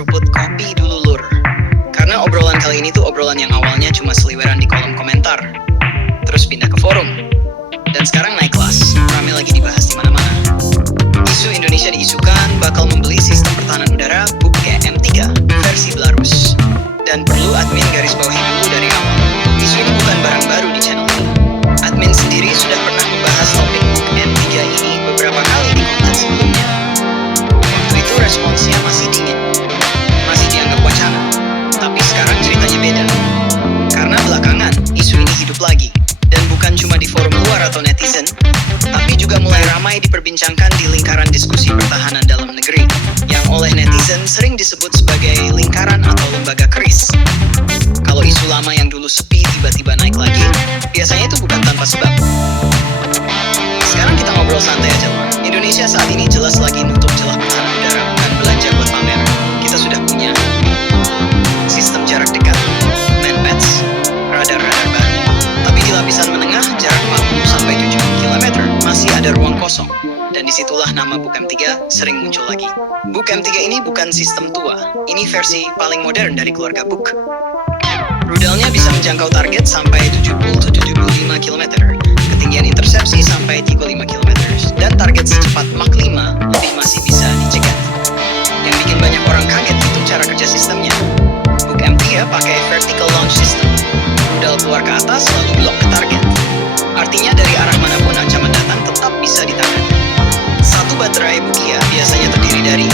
seruput kopi dulu lur. Karena obrolan kali ini tuh obrolan yang awalnya cuma seliweran di kolom komentar, terus pindah ke forum, dan sekarang naik kelas, rame lagi dibahas di mana-mana. Isu Indonesia diisukan bakal membeli sistem pertahanan udara BUK M3 versi Belarus. Dan perlu admin garis bawahi dulu dari awal, isu ini bukan barang baru di channel ini. Admin sendiri sudah pernah membahas topik BUK M3 ini beberapa kali di konten sebelumnya. Waktu itu responsnya masih dingin, masih dianggap wacana. Tapi sekarang ceritanya beda. Karena belakangan isu ini hidup lagi. Dan bukan cuma di forum luar atau netizen, tapi juga mulai ramai diperbincangkan di lingkaran diskusi pertahanan dalam negeri, yang oleh netizen sering disebut sebagai lingkaran atau lembaga keris. Kalau isu lama yang dulu sepi tiba-tiba naik lagi, biasanya itu bukan tanpa sebab. Sekarang kita ngobrol santai aja loh. Indonesia saat ini jelas lagi nutup celah pertahanan udara, bukan belanja buat pamer. Kita sudah punya sistem jarak dekat, manpads, radar-radar baru. Tapi di lapisan menengah, jarak 40-70 km masih ada ruang kosong. Dan disitulah nama BUK M3 sering muncul lagi. BUK M3 ini bukan sistem tua, ini versi paling modern dari keluarga BUK. Rudalnya bisa menjangkau target sampai 70-75 km, ketinggian intersepsi sampai 35 km, dan target secepat Mach 5 lebih masih bisa dicegat. Yang bikin banyak orang kaget itu cara kerja sistemnya. BUK M3 pakai vertical launch system. Rudal keluar ke atas lalu belok ke target. Artinya dari arah manapun ancaman datang tetap bisa ditangani. Satu baterai Bukia biasanya terdiri dari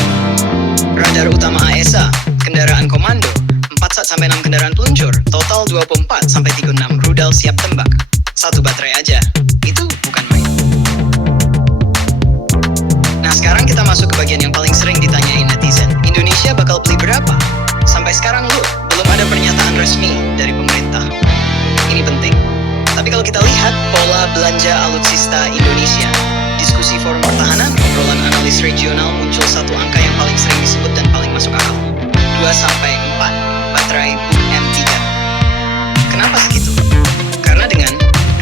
radar utama AESA, kendaraan komando, 4-6 kendaraan peluncur, total 24-36 rudal siap tembak. Satu baterai aja, itu bukan main. Nah sekarang kita masuk ke bagian yang paling sering ditanyain netizen. Indonesia bakal beli berapa? Sampai sekarang belum ada pernyataan resmi dari pemerintah. Ini penting. Tapi kalau kita lihat pola belanja alutsista Indonesia, diskusi forum pertahanan, obrolan analis regional, muncul satu angka yang paling sering disebut dan paling masuk akal. 2-4 baterai BUK M3. Kenapa segitu? Karena dengan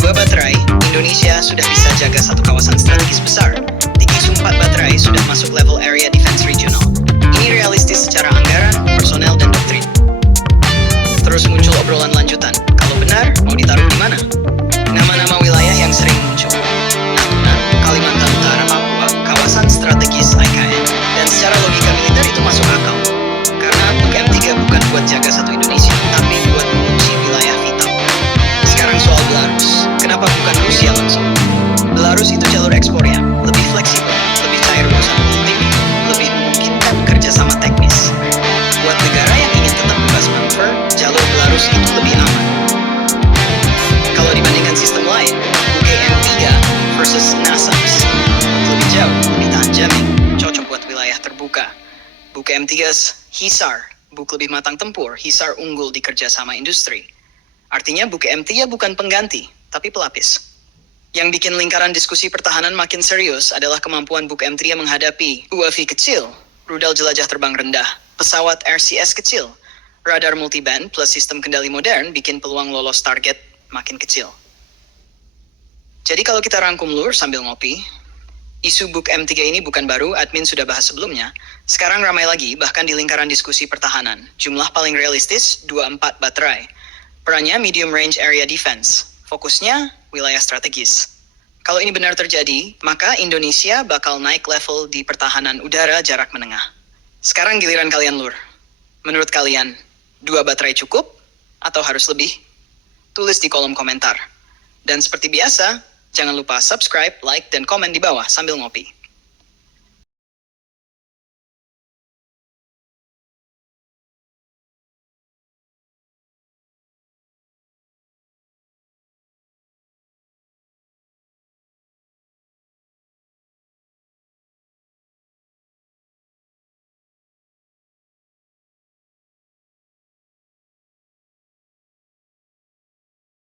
2 baterai, Indonesia sudah bisa jaga satu kawasan strategis besar. 3-4 baterai sudah masuk level area defense regional. Ini realistis secara anggaran, personel, dan doktrin. Terus muncul obrolan lanjutan. Kalau benar, mau ditaruh di mana? Nama-nama wilayah yang sering muncul. Natuna, Kalimantan Utara, Papua, kawasan strategis IKN. Dan secara logika militer itu masuk akal. Karena BUK M3 bukan buat jaga satu Indonesia, tapi buat mengunci wilayah vital. Sekarang soal Belarus. Kenapa bukan Rusia langsung? Belarus itu jalur ekspornya, lebih fleksibel, lebih cair urusan politik, lebih memungkinkan kerjasama teknis. Buat negara yang ingin tetap bebas manuver, jalur Belarus itu lebih aman. Kalau dibandingkan sistem lain, BUK M3 versus NASAMS, lebih jauh, lebih tahan jamming, cocok buat wilayah terbuka. BUK M3's HISAR, BUK lebih matang tempur, HISAR unggul di kerjasama industri. Artinya BUK M3 bukan pengganti, tapi pelapis. Yang bikin lingkaran diskusi pertahanan makin serius adalah kemampuan BUK M3 menghadapi UAV kecil, rudal jelajah terbang rendah, pesawat RCS kecil, radar multiband plus sistem kendali modern bikin peluang lolos target makin kecil. Jadi kalau kita rangkum lur sambil ngopi, isu BUK M3 ini bukan baru, admin sudah bahas sebelumnya. Sekarang ramai lagi, bahkan di lingkaran diskusi pertahanan. Jumlah paling realistis, 2-4 baterai. Perannya medium range area defense. Fokusnya, wilayah strategis. Kalau ini benar terjadi, maka Indonesia bakal naik level di pertahanan udara jarak menengah. Sekarang giliran kalian lur. Menurut kalian, 2 baterai cukup? Atau harus lebih? Tulis di kolom komentar. Dan seperti biasa, jangan lupa subscribe, like, dan komen di bawah sambil ngopi.